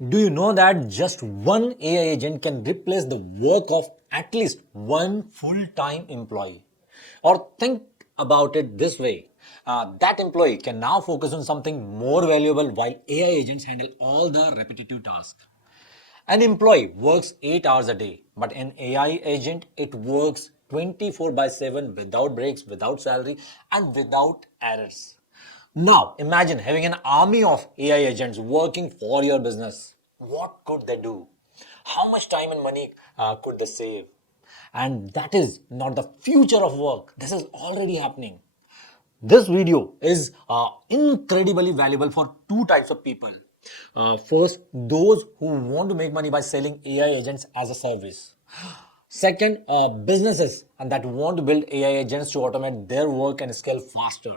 Do you know that just one AI agent can replace the work of at least one full-time employee? Or think about it this way. That employee can now focus on something more valuable while AI agents handle all the repetitive tasks. An employee works 8 hours a day, but an AI agent, it works 24 by 7 without breaks, without salary, and without errors. Now, imagine having an army of AI agents working for your business. What could they do? How much time and money could they save? And that is not the future of work. This is already happening. This video is incredibly valuable for two types of people. First, those who want to make money by selling AI agents as a service. Second, businesses and that want to build AI agents to automate their work and scale faster.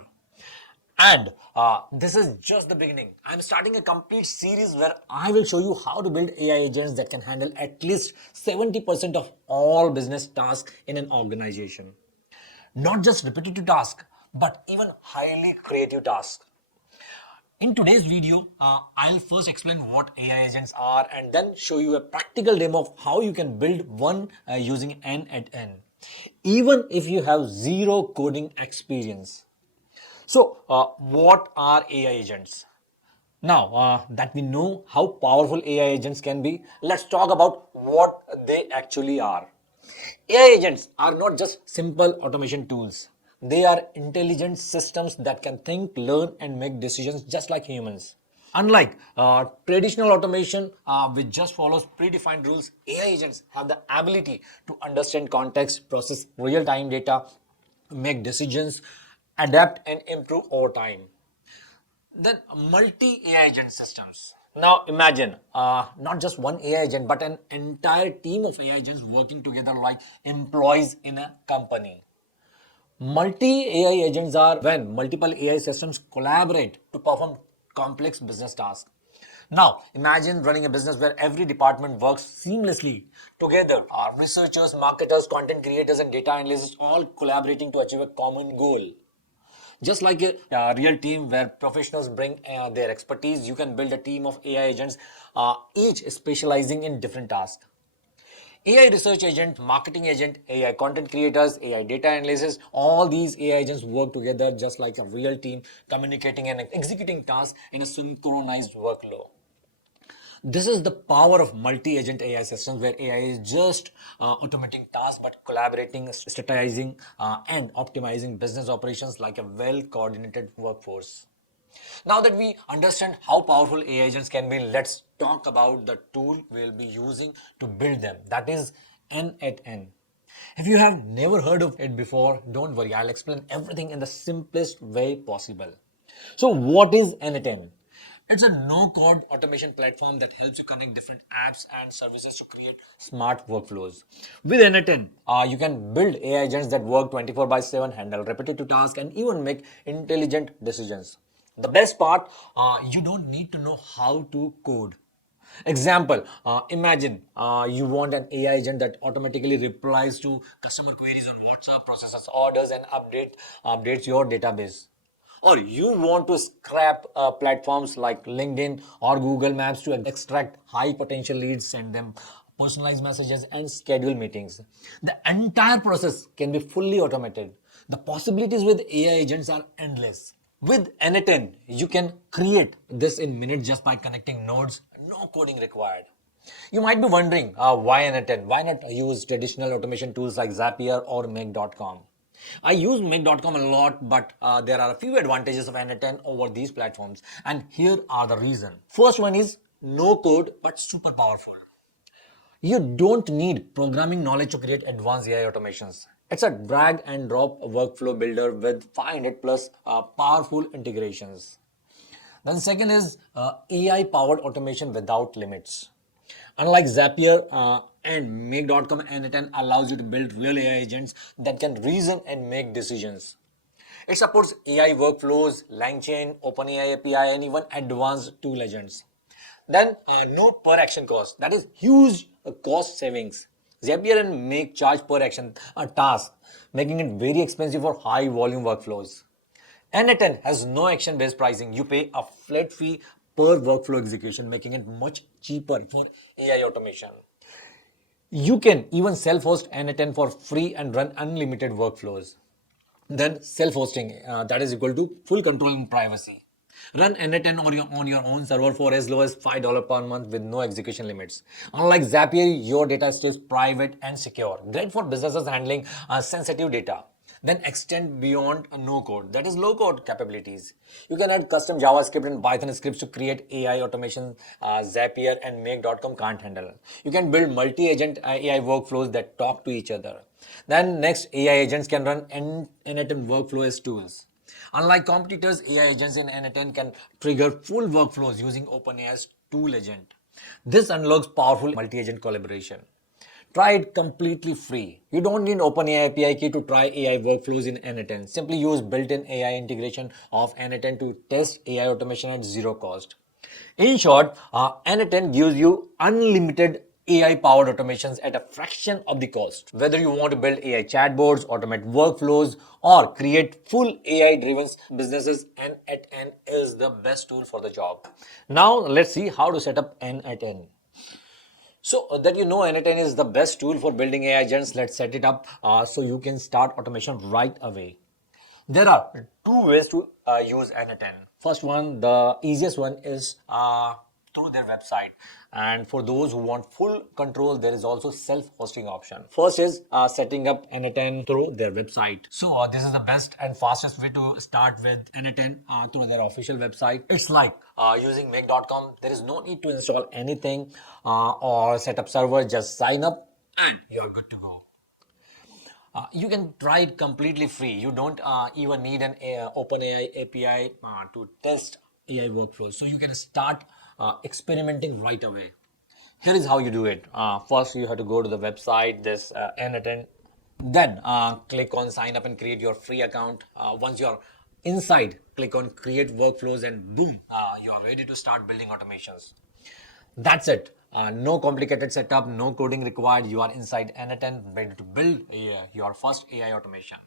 And this is just the beginning. I'm starting a complete series where I will show you how to build AI agents that can handle at least 70% of all business tasks in an organization. Not just repetitive tasks, but even highly creative tasks. In today's video, I'll first explain what AI agents are and then show you a practical demo of how you can build one using N at N, even if you have zero coding experience. So, what are AI agents? Now that we know how powerful AI agents can be, let's talk about what they actually are. AI agents are not just simple automation tools. They are intelligent systems that can think, learn, and make decisions just like humans. Unlike traditional automation, which just follows predefined rules, AI agents have the ability to understand context, process real time data, make decisions, adapt, and improve over time. Then multi AI agent systems. Now imagine not just one AI agent, but an entire team of AI agents working together like employees in a company. Multi AI agents are when multiple AI systems collaborate to perform complex business tasks. Now, imagine running a business where every department works seamlessly together. Researchers, marketers, content creators, and data analysts all collaborating to achieve a common goal. Just like a real team where professionals bring their expertise, you can build a team of AI agents, each specializing in different tasks. AI research agent, marketing agent, AI content creators, AI data analysts, all these AI agents work together just like a real team, communicating and executing tasks in a synchronized workflow. This is the power of multi-agent AI systems where AI is just automating tasks but collaborating, strategizing, and optimizing business operations like a well-coordinated workforce. Now that we understand how powerful AI agents can be, let's talk about the tool we'll be using to build them. That is N at N. If you have never heard of it before, don't worry, I'll explain everything in the simplest way possible. So, what is N at N? It's a no-code automation platform that helps you connect different apps and services to create smart workflows. With N10, you can build AI agents that work 24 by 7, handle repetitive tasks, and even make intelligent decisions. The best part, you don't need to know how to code. Example, imagine you want an AI agent that automatically replies to customer queries on WhatsApp, processes orders, and updates your database. Or you want to scrap platforms like LinkedIn or Google Maps to extract high potential leads, send them personalized messages, and schedule meetings. The entire process can be fully automated. The possibilities with AI agents are endless. With N10, you can create this in minutes just by connecting nodes, no coding required. You might be wondering why N10? Why not use traditional automation tools like Zapier or Make.com? I use Make.com a lot, but there are a few advantages of N10 over these platforms, and here are the reasons. First one is no code but super powerful. You don't need programming knowledge to create advanced AI automations. It's a drag and drop workflow builder with 500 plus powerful integrations. Then second is AI powered automation without limits. Unlike Zapier and Make.com, N10 allows you to build real AI agents that can reason and make decisions. It supports AI workflows, LangChain, OpenAI API, and even advanced tool agents. Then no per action cost. That is huge cost savings. Zapier and Make charge per action task, making it very expensive for high volume workflows. N10 has no action based pricing. You pay a flat fee per workflow execution, making it much cheaper for AI automation. You can even self-host N10 for free and run unlimited workflows. Then self-hosting, that is equal to full control and privacy. Run N10 on your own server for as low as $5 per month with no execution limits. Unlike Zapier, your data stays private and secure. Great for businesses handling sensitive data. Then extend beyond no code, that is low code capabilities. You can add custom JavaScript and Python scripts to create AI automation Zapier and Make.com can't handle. You can build multi-agent AI workflows that talk to each other. Then next, AI agents can run end-to-end workflow as tools. Unlike competitors, AI agents in N10 can trigger full workflows using OpenAI's tool agent. This unlocks powerful multi-agent collaboration. Try it completely free. You don't need OpenAI API key to try AI workflows in N10. Simply use built-in AI integration of N10 to test AI automation at zero cost. In short, N10 gives you unlimited AI-powered automations at a fraction of the cost. Whether you want to build AI chatbots, automate workflows, or create full AI-driven businesses, N10 is the best tool for the job. Now, let's see how to set up N10. So that you know N10 is the best tool for building AI agents, let's set it up so you can start automation right away. There are two ways to use N10. First one, the easiest one is through their website. And for those who want full control, there is also self-hosting option. First is setting up N10 through their website. So this is the best and fastest way to start with N10 through their official website. It's like using make.com. There is no need to install anything or set up server. Just sign up and you're good to go. You can try it completely free. You don't even need an OpenAI API to test AI workflows. So you can start experimenting right away. Here is how you do it. First, you have to go to the website, this N10. Then click on sign up and create your free account. Once you're inside, click on create workflows and boom, you are ready to start building automations. That's it. No complicated setup, no coding required. You are inside N10 ready to build your first AI automation.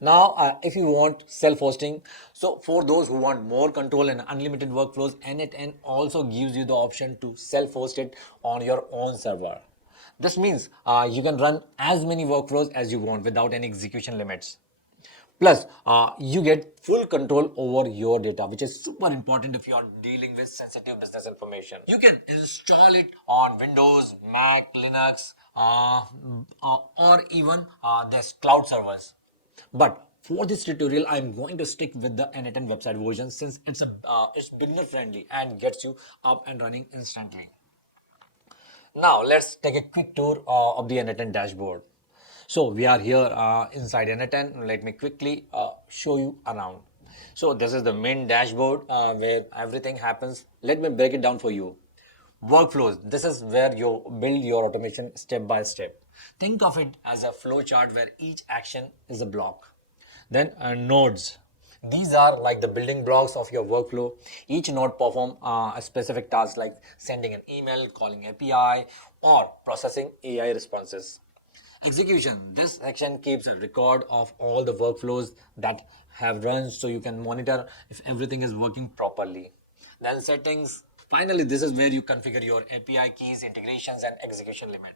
Now, if you want self-hosting, so for those who want more control and unlimited workflows, N10 also gives you the option to self-host it on your own server. This means you can run as many workflows as you want without any execution limits. Plus, you get full control over your data, which is super important if you are dealing with sensitive business information. You can install it on Windows, Mac, Linux, or even there's cloud servers. But for this tutorial, I'm going to stick with the N10 website version since it's beginner friendly and gets you up and running instantly. Now, let's take a quick tour of the N10 dashboard. So we are here inside N10. Let me quickly show you around. So this is the main dashboard where everything happens. Let me break it down for you. Workflows. This is where you build your automation step by step. Think of it as a flow chart where each action is a block. Then nodes. These are like the building blocks of your workflow. Each node perform a specific task like sending an email, calling API, or processing AI responses. Execution. This section keeps a record of all the workflows that have run so you can monitor if everything is working properly. Then settings. Finally, this is where you configure your API keys, integrations, and execution limit.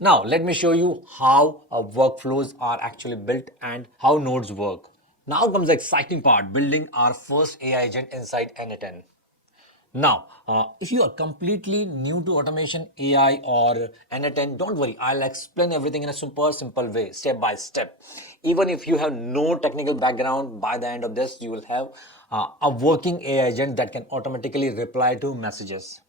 Now, let me show you how workflows are actually built and how nodes work. Now comes the exciting part, building our first AI agent inside N10. Now, if you are completely new to automation, AI or N10, don't worry. I'll explain everything in a super simple way, step by step. Even if you have no technical background, by the end of this, you will have a working AI agent that can automatically reply to messages.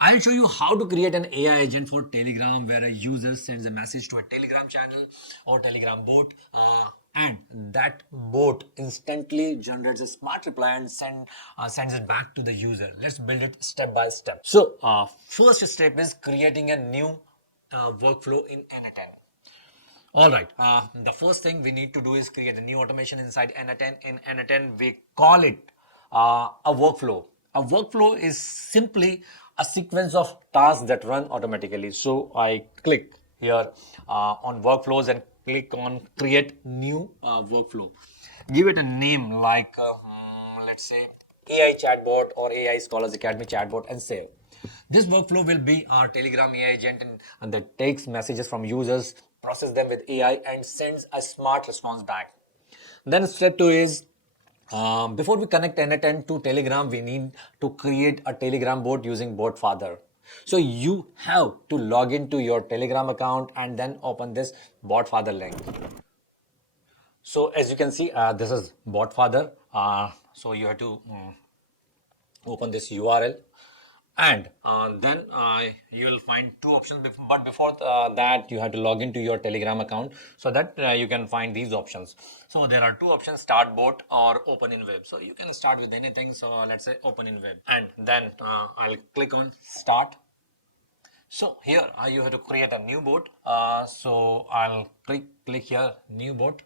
I'll show you how to create an AI agent for Telegram where a user sends a message to a Telegram channel or Telegram bot and that bot instantly generates a smart reply and sends it back to the user. Let's build it step by step. So first step is creating a new workflow in N10. All right. The first thing we need to do is create a new automation inside N10. In N10, we call it a workflow. A workflow is simply a sequence of tasks that run automatically. So I click here on workflows and click on create new workflow. Give it a name like let's say AI chatbot or AI Scholars Academy chatbot and save. This workflow will be our Telegram AI agent and that takes messages from users, process them with AI and sends a smart response back. Then step 2 is before we connect N10 to Telegram, we need to create a Telegram bot using bot father. So you have to log into your Telegram account and then open this bot father link. So as you can see, this is bot father. So you have to open this URL and then you will find two options, but before that you have to log into your Telegram account so that you can find these options. So there are two options, start bot or open in web. So you can start with anything, so let's say open in web, and then I'll click on start. So here you have to create a new bot. So I'll click here new bot.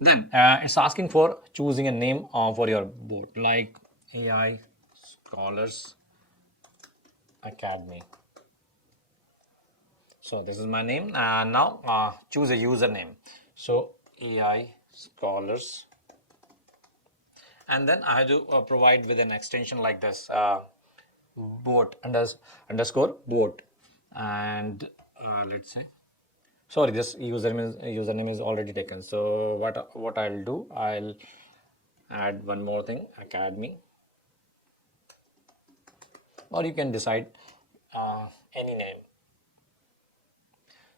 Then it's asking for choosing a name for your bot like AI Scholars Academy. So this is my name. Now choose a username. So AI Scholars, and then I have to provide with an extension like this, bot underscore bot, and let's say, sorry, this username is already taken. So what I'll do, I'll add one more thing, Academy, or you can decide any name.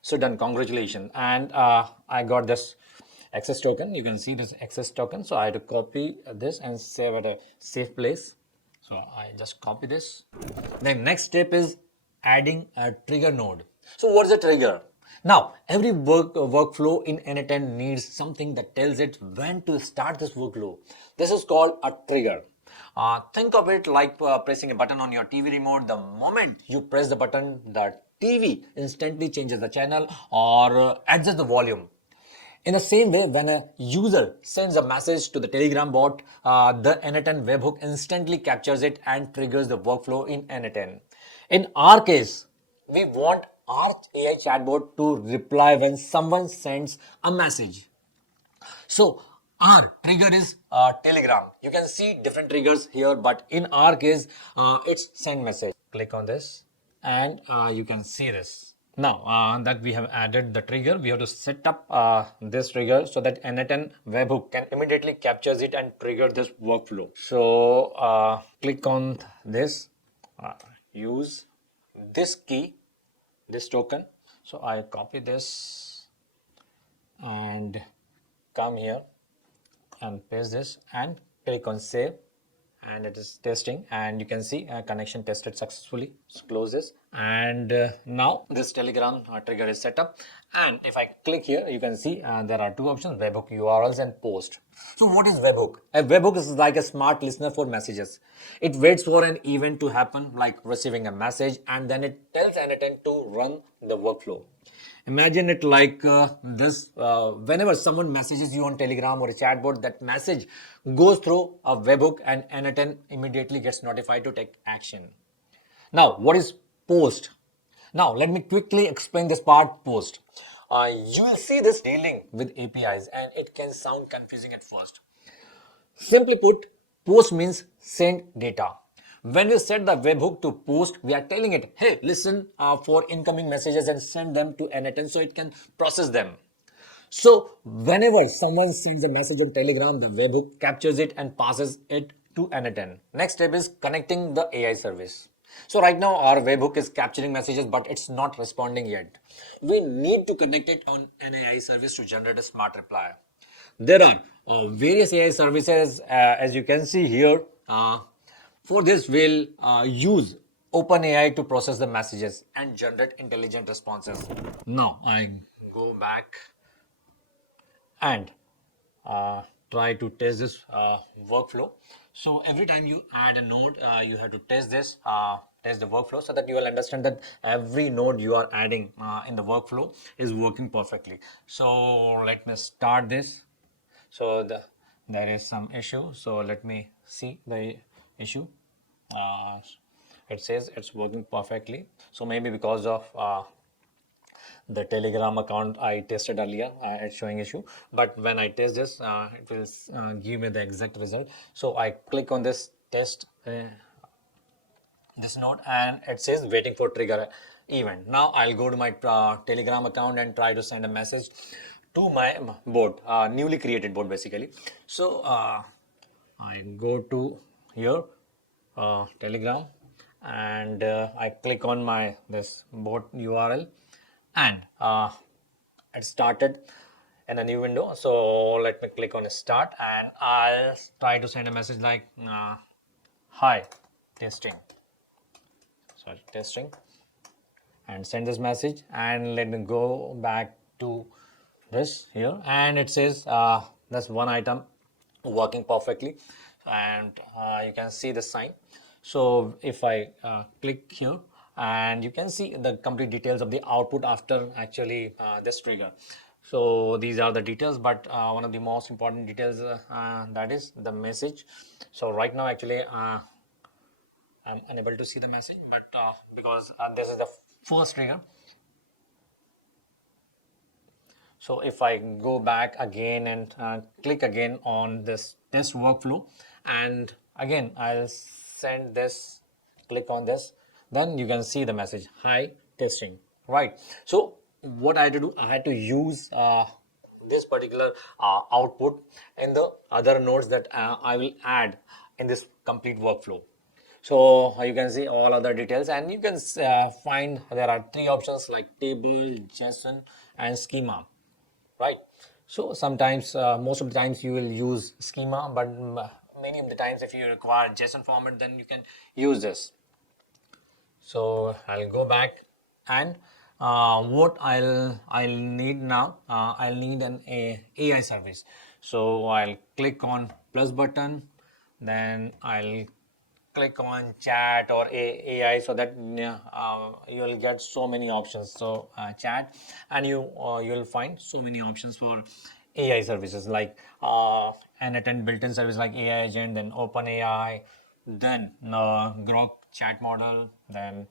So done, congratulations. And I got this access token. You can see this access token. So I had to copy this and save at a safe place. So I just copy this. The next step is adding a trigger node. So what's a trigger? Now, every workflow in N10 needs something that tells it when to start this workflow. This is called a trigger. Think of it like pressing a button on your TV remote. The moment you press the button, the TV instantly changes the channel or adjusts the volume. In the same way, when a user sends a message to the Telegram bot, the N10 webhook instantly captures it and triggers the workflow in N10. In our case, we want our AI chatbot to reply when someone sends a message. So our trigger is Telegram. You can see different triggers here, but in our case, it's send message. Click on this and you can see this. Now that we have added the trigger, we have to set up this trigger so that N10 webhook can immediately captures it and trigger this workflow. So click on this, use this key, this token. So I copy this and come here and paste this and click on save, and it is testing, and you can see connection tested successfully. So close this, and now this Telegram trigger is set up. And if I click here, you can see there are two options, webhook URLs and post. So what is webhook? A webhook is like a smart listener for messages. It waits for an event to happen, like receiving a message, and then it tells N10 to run the workflow. Imagine it like this. Whenever someone messages you on Telegram or a chatbot, that message goes through a webhook and N10 immediately gets notified to take action. Now, what is post? Now, let me quickly explain this part, post. You will see this dealing with APIs and it can sound confusing at first. Simply put, post means send data. When we set the webhook to post, we are telling it, hey, listen for incoming messages and send them to N10 so it can process them. So whenever someone sends a message on Telegram, the webhook captures it and passes it to N10. Next step is connecting the AI service. So right now our webhook is capturing messages, but it's not responding yet. We need to connect it on an AI service to generate a smart reply. There are various AI services, as you can see here. For this, we'll use OpenAI to process the messages and generate intelligent responses. Now I go back and try to test this workflow. So every time you add a node, you have to test this, test the workflow, so that you will understand that every node you are adding in the workflow is working perfectly. So let me start this. So there is some issue. So let me see the issue. Uh, it says it's working perfectly. So maybe because of the Telegram account I tested earlier, it's showing issue. But when I test this, it will give me the exact result. So I click on this test this node, and it says waiting for trigger event. Now I'll go to my Telegram account and try to send a message to my board, newly created board basically. So I go to here, Telegram, and I click on my this bot URL, and it started in a new window. So let me click on start, and I'll try to send a message like hi testing, sorry, testing, and send this message. And let me go back to this here, and it says that's one item working perfectly, and you can see the sign. So if I click here, and you can see the complete details of the output after actually this trigger. So these are the details, but one of the most important details, that is the message. So right now actually I'm unable to see the message, but because this is the first trigger. So if I go back again and click again on this test workflow, and again I'll send this, click on this, then you can see the message, hi testing, right? So what I had to do, I had to use this particular output in the other nodes that I will add in this complete workflow. So you can see all other details, and you can find there are three options like table, JSON, and schema, right? So sometimes, most of the times you will use schema, but many of the times if you require JSON format, then you can use this. So I'll go back, and what I'll need now, I'll need an AI service. So I'll click on plus button, then I'll click on chat or AI, so that you'll get so many options. So chat, and you'll find so many options for AI services like an attend built-in service like AI agent, then OpenAI, then Grok chat model, then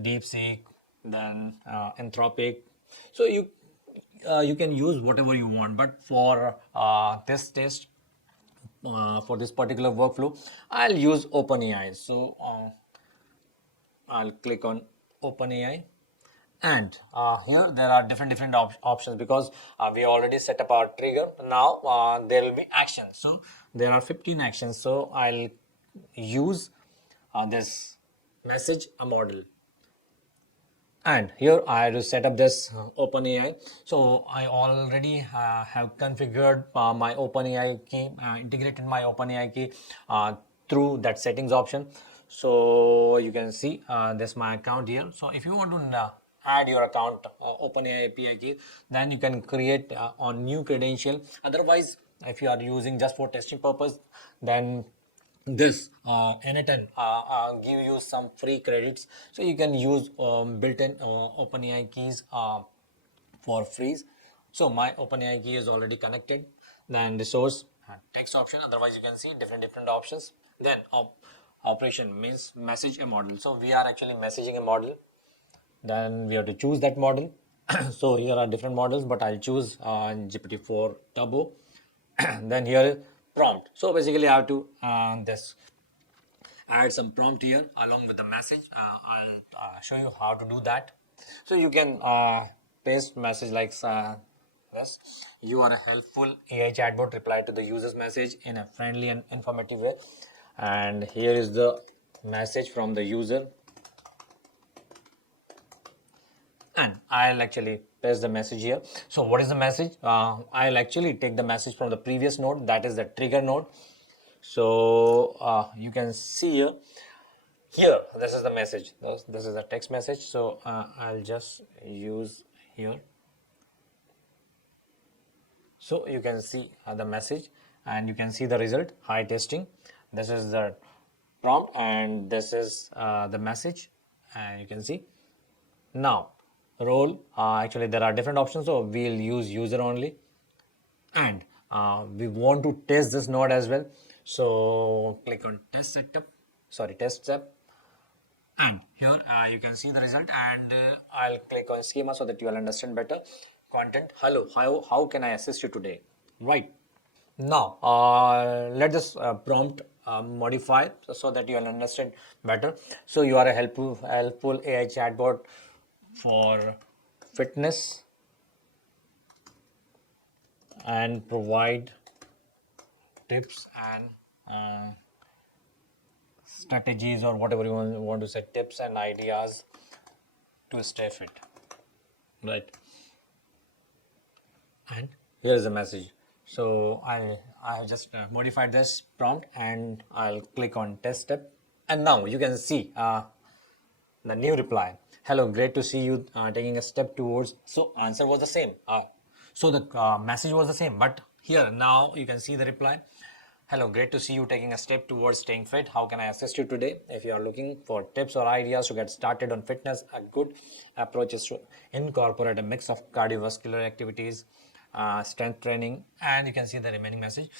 DeepSeek, then Anthropic. So you can use whatever you want, but for this test, for this particular workflow, I'll use OpenAI. So I'll click on OpenAI, and here there are different options, because we already set up our trigger. Now there will be actions. So there are 15 actions. So I'll use this message a model, and here I have to set up this OpenAI. So I already have configured my OpenAI key, integrated my OpenAI key through that settings option. So you can see this my account here. So if you want to add your account OpenAI API key, then you can create on new credential. Otherwise, if you are using just for testing purpose, then this N10 give you some free credits, so you can use built-in OpenAI keys for free. So my OpenAI key is already connected. Then the source text option, otherwise you can see different options. Then operation means message a model. So we are actually messaging a model, then we have to choose that model. So here are different models, but I'll choose GPT-4 Turbo. Then here is prompt. So basically I have to this add some prompt here along with the message. I'll show you how to do that. So you can paste message like this: you are a helpful AI chatbot, reply to the user's message in a friendly and informative way. And here is the message from the user, and I'll actually paste the message here. So what is the message? I'll actually take the message from the previous node, that is the trigger node. So you can see here this is the message, this is a text message. So I'll just use here. So you can see the message, and you can see the result, hi testing. This is the prompt, and this is the message, and you can see. Now role, actually there are different options, so we'll use user only, and we want to test this node as well. So click on test setup, sorry, test step, and here you can see the result. And I'll click on schema so that you will understand better. Content, hello, how can I assist you today, right? Now let this prompt modify so that you will understand better. So you are a helpful AI chatbot for fitness and provide tips and strategies, or whatever you want to say, tips and ideas to stay fit, right? And here is the message. So I have just modified this prompt, and I'll click on test step, and now you can see the new reply. Hello, great to see you taking a step towards. So answer was the same. So the message was the same, but here now you can see the reply. Hello, great to see you taking a step towards staying fit. How can I assist you today? If you are looking for tips or ideas to get started on fitness, a good approach is to incorporate a mix of cardiovascular activities, strength training, and you can see the remaining message.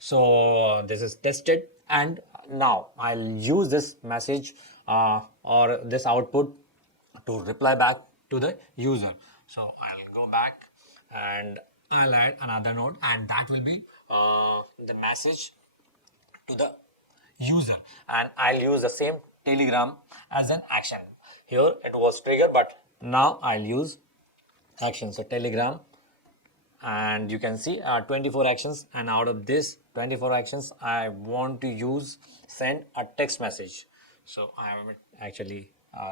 So this is tested, and now I'll use this message or this output to reply back to the user. So I'll go back and I'll add another node, and that will be the message to the user, and I'll use the same telegram as an action. Here it was trigger, but now I'll use action. So telegram, and you can see 24 actions, and out of this 24 actions I want to use send a text message. So I am actually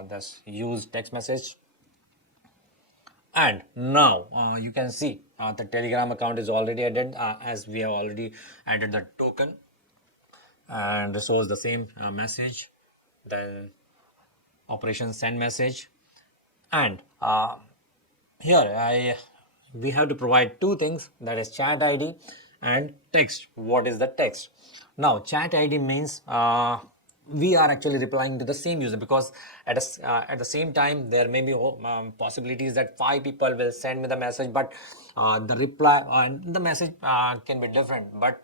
thus use text message, and now you can see the telegram account is already added, as we have already added the token, and this was the same message, then operation send message, and here we have to provide two things, that is chat ID and text. What is the text? Now chat ID means we are actually replying to the same user, because at the same time there may be possibilities that 5 people will send me the message, but the reply and the message can be different, but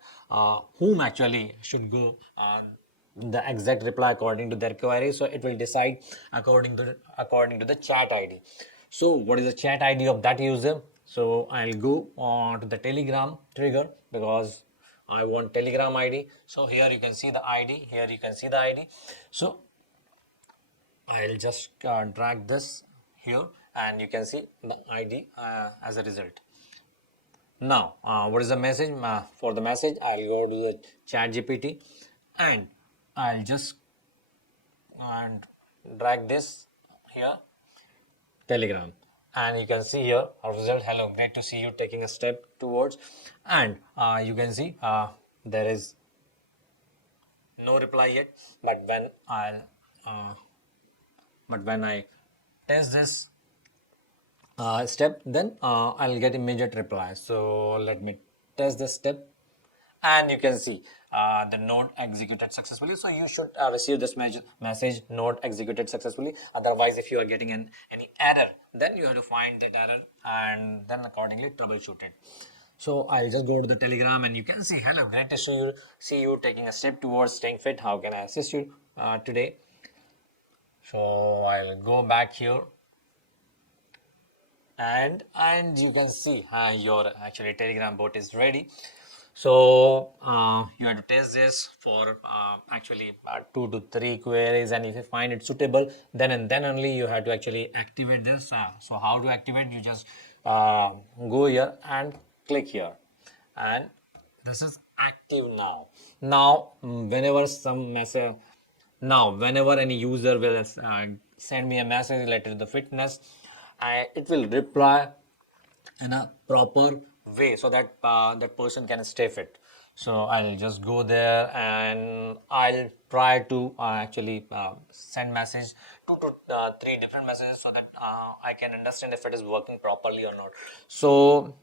whom actually should go the exact reply according to their query. So it will decide according to the chat ID. So what is the chat ID of that user? So I'll go on to the telegram trigger, because I want telegram ID. So here you can see the ID, here you can see the ID. So I'll just drag this here, and you can see the ID as a result. Now what is the message? For the message I'll go to the chat GPT, and I'll just drag this here, telegram, and you can see here our result. Hello, great to see you taking a step towards, and you can see there is no reply yet, but when I test this step, then I'll get immediate reply. So let me test this step, and you can see the node executed successfully. So you should receive this message, node executed successfully. Otherwise, if you are getting any error, then you have to find that error and then accordingly troubleshoot it. So I'll just go to the telegram, and you can see, hello, great to see you taking a step towards staying fit. How can I assist you today? So I'll go back here, and you can see your actually telegram bot is ready. So you have to test this for actually 2 to 3 queries, and if you find it suitable, then and then only you have to actually activate this. So how to activate? You just go here and click here, and this is active now. Now whenever any user will send me a message related to the fitness, it will reply in a proper way, so that that person can stay fit. So I'll just go there, and I'll try to actually send message 2 to 3 different messages, so that I can understand if it is working properly or not. So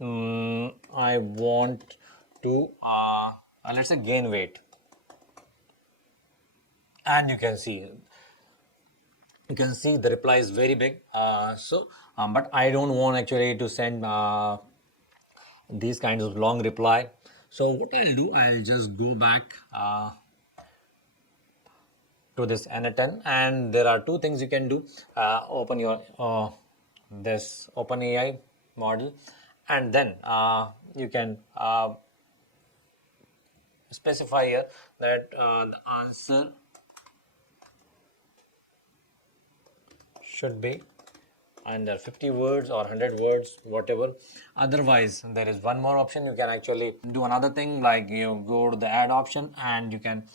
I want to let's say gain weight, and you can see the reply is very big. But I don't want actually to send these kinds of long reply. So what I'll do, I'll just go back to this N10, and there are 2 things you can do. Open your this OpenAI model, and then you can specify here that the answer should be under 50 words or 100 words, whatever. Otherwise, there is one more option. You can actually do another thing, like you go to the add option and you can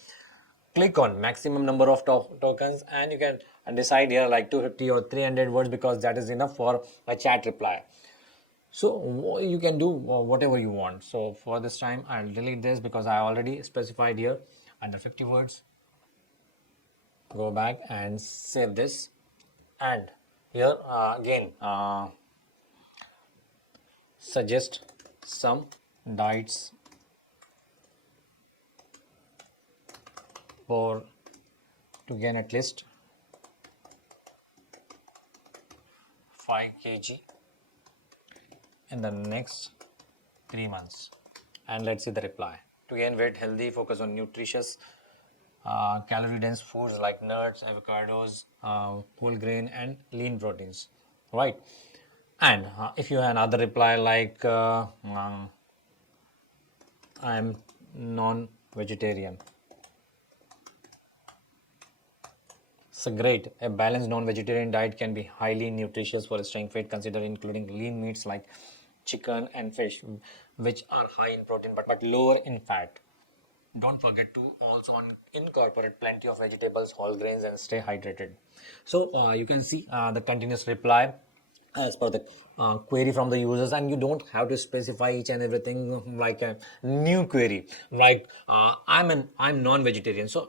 click on maximum number of tokens, and you can decide here like 250 or 300 words, because that is enough for a chat reply. So you can do whatever you want. So for this time, I'll delete this because I already specified here under 50 words. Go back and save this, and here again suggest some diets for to gain at least 5 kg in the next 3 months. And let's see the reply. To gain weight healthy, focus on nutritious calorie dense foods like nuts, avocados, whole grain and lean proteins, right? And if you have another reply like I'm non-vegetarian, so great. A balanced non-vegetarian diet can be highly nutritious for staying fit. Consider including lean meats like chicken and fish, which are high in protein but lower in fat. Don't forget to also incorporate plenty of vegetables, whole grains, and stay hydrated. So you can see the continuous reply as per the query from the users, and you don't have to specify each and everything like a new query, like I'm non-vegetarian. So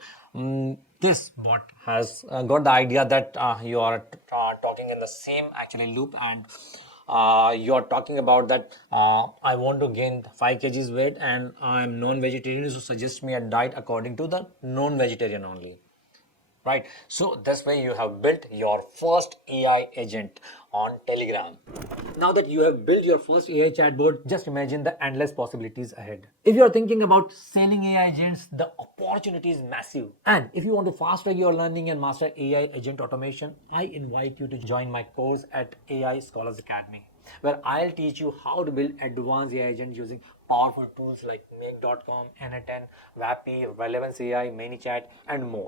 this bot has got the idea that you are talking in the same actually loop, and you're talking about that I want to gain 5 kgs weight and I'm non-vegetarian, so suggest me a diet according to the non-vegetarian only, right? So this way you have built your first AI agent on Telegram. Now that you have built your first AI chatbot, just imagine the endless possibilities ahead. If you are thinking about selling AI agents, the opportunity is massive. And if you want to fast track your learning and master AI agent automation, I invite you to join my course at AI Scholars Academy, where I'll teach you how to build advanced AI agents using powerful tools like Make.com, N10, Vapi, Relevance AI, ManyChat, and more.